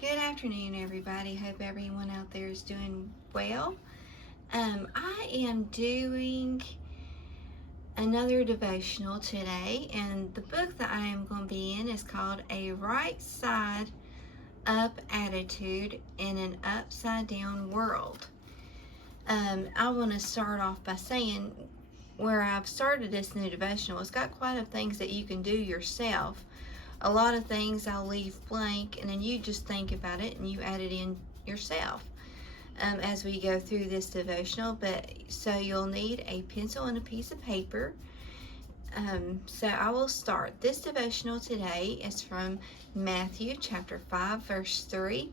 Good afternoon, everybody. Hope everyone out there is doing well. I am doing another devotional today, and the book that I am going to be in is called A Right Side Up Attitude in an Upside Down World. I want to start off by saying where I've started this new devotional, it's got quite a things that you can do yourself. A lot of things I'll leave blank, and then you just think about it and you add it in yourself as we go through this devotional. But so you'll need a pencil and a piece of paper. So I will start. This devotional today is from Matthew chapter 5 verse 3.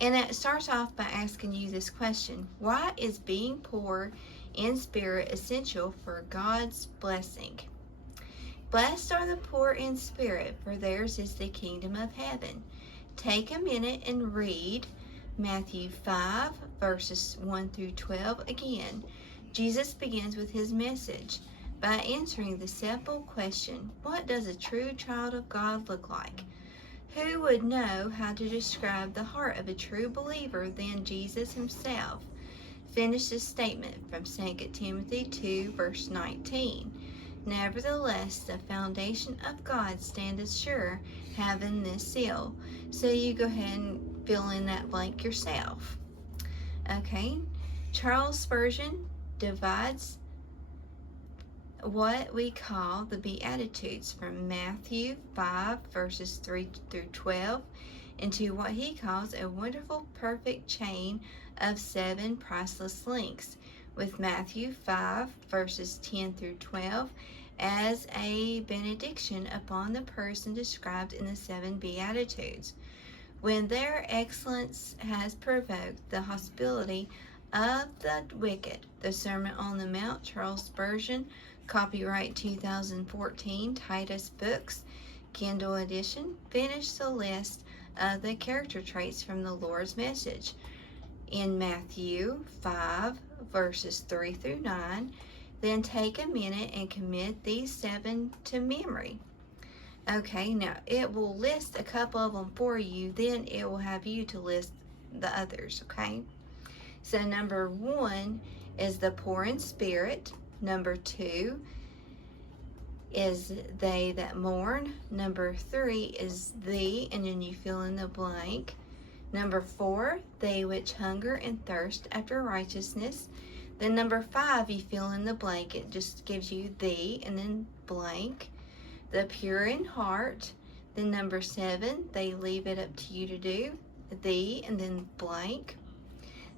And it starts off by asking you this question: why is being poor in spirit essential for God's blessing? Blessed are the poor in spirit, for theirs is the kingdom of heaven. Take a minute and read Matthew 5, verses 1 through 12 again. Jesus begins with his message by answering the simple question: what does a true child of God look like? Who would know how to describe the heart of a true believer than Jesus himself? Finish this statement from 2 Timothy 2, verse 19. Nevertheless, the foundation of God standeth sure, having this seal. So you go ahead and fill in that blank yourself. Okay, Charles Spurgeon divides what we call the Beatitudes from Matthew 5 verses 3 through 12 into what he calls a wonderful perfect chain of 7 priceless links, with Matthew 5 verses 10 through 12 as a benediction upon the person described in the 7 Beatitudes. When their excellence has provoked the hostility of the wicked. The Sermon on the Mount, Charles Spurgeon, copyright 2014, Titus Books, Kindle edition. Finish the list of the character traits from the Lord's message in Matthew 5 verses 3 through 9. Then take a minute and commit these 7 to memory. Okay, now it will list a couple of them for you, then it will have you to list the others, okay? So number 1 is the poor in spirit. Number 2 is they that mourn. Number 3 is thee, and then you fill in the blank. Number 4, they which hunger and thirst after righteousness. Then number 5, you fill in the blank. It just gives you thee and then blank. The pure in heart. Then number 7, they leave it up to you to do thee and then blank.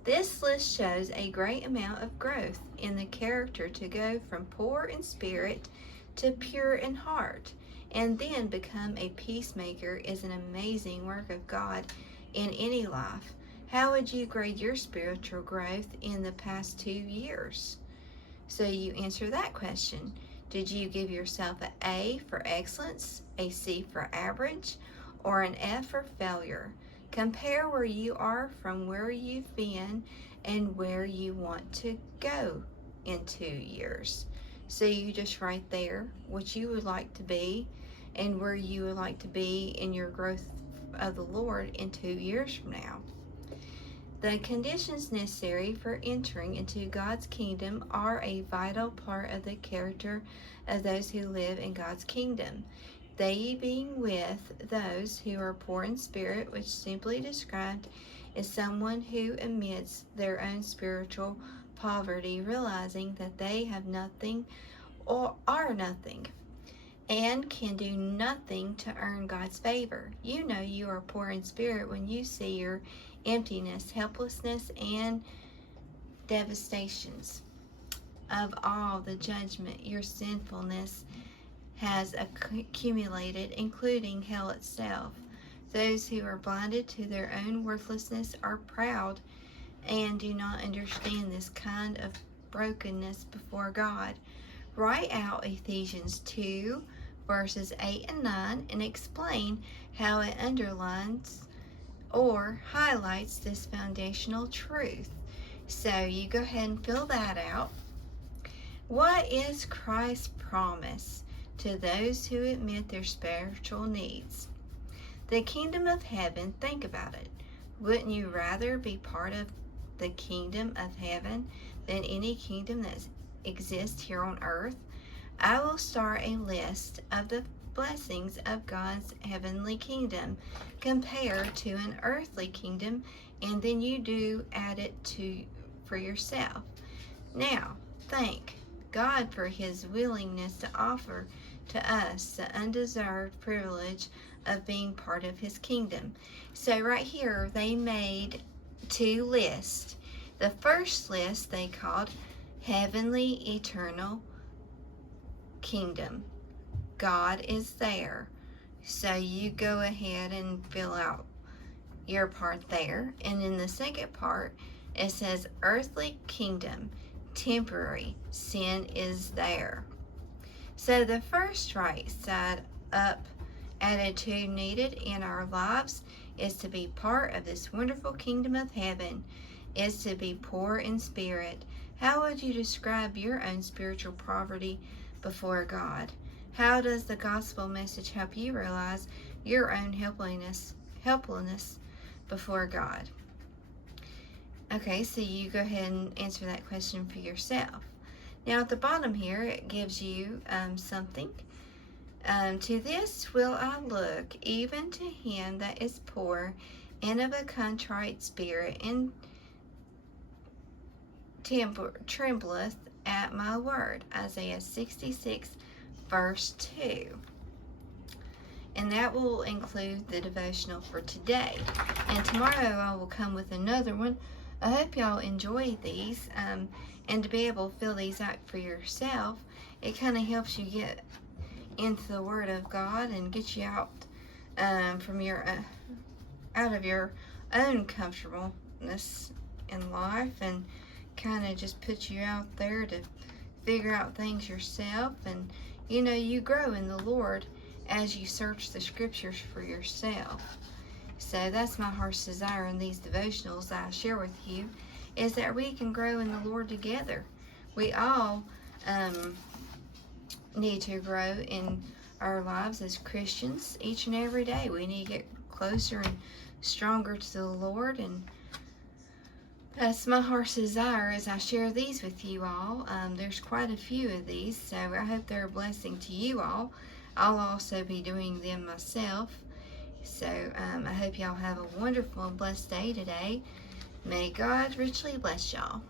This list shows a great amount of growth in the character to go from poor in spirit to pure in heart, and then become a peacemaker is an amazing work of God in any life. How would you grade your spiritual growth in the past 2 years? So you answer that question. Did you give yourself an A for excellence, a C for average, or an F for failure? Compare where you are from where you've been and where you want to go in 2 years. So you just write there what you would like to be and where you would like to be in your growth of the Lord in 2 years from now. The conditions necessary for entering into God's kingdom are a vital part of the character of those who live in God's kingdom. They being with those who are poor in spirit, which simply described is someone who admits their own spiritual poverty, realizing that they have nothing or are nothing and can do nothing to earn God's favor. You know you are poor in spirit when you see your emptiness, helplessness, and devastations of all the judgment your sinfulness has accumulated, including hell itself. Those who are blinded to their own worthlessness are proud and do not understand this kind of brokenness before God. Write out Ephesians 2 verses 8 and 9 and explain how it underlines or highlights this foundational truth. So you go ahead and fill that out. What is Christ's promise to those who admit their spiritual needs? The kingdom of heaven, think about it. Wouldn't you rather be part of the kingdom of heaven than any kingdom that exists here on earth? I will start a list of the blessings of God's heavenly kingdom compared to an earthly kingdom, and then you do add it for yourself. Now, thank God for his willingness to offer to us the undeserved privilege of being part of his kingdom. So right here they made two lists. The first list they called Heavenly Eternal Kingdom. God is there. So you go ahead and fill out your part there. And in the second part, it says Earthly Kingdom, temporary. Sin is there. So the first right side up attitude needed in our lives is to be part of this wonderful kingdom of heaven, is to be poor in spirit. How would you describe your own spiritual poverty before God? How does the gospel message help you realize your own helplessness before God? Okay, so you go ahead and answer that question for yourself. Now at the bottom here, it gives you something. To this will I look, even to him that is poor and of a contrite spirit, and trembleth at my word. Isaiah 66, verse 2. And that will include the devotional for today. And tomorrow I will come with another one. I hope y'all enjoy these. And to be able to fill these out for yourself, it kind of helps you get into the Word of God and get you out from out of your own comfortableness in life, and kind of just put you out there to figure out things yourself. And you grow in the Lord as you search the scriptures for yourself. So that's my heart's desire in these devotionals that I share with you, is that we can grow in the Lord together. We all need to grow in our lives as Christians each and every day. We need to get closer and stronger to the Lord, and that's my heart's desire as I share these with you all. There's quite a few of these, so I hope they're a blessing to you all. I'll also be doing them myself. So I hope y'all have a wonderful and blessed day today. May God richly bless y'all.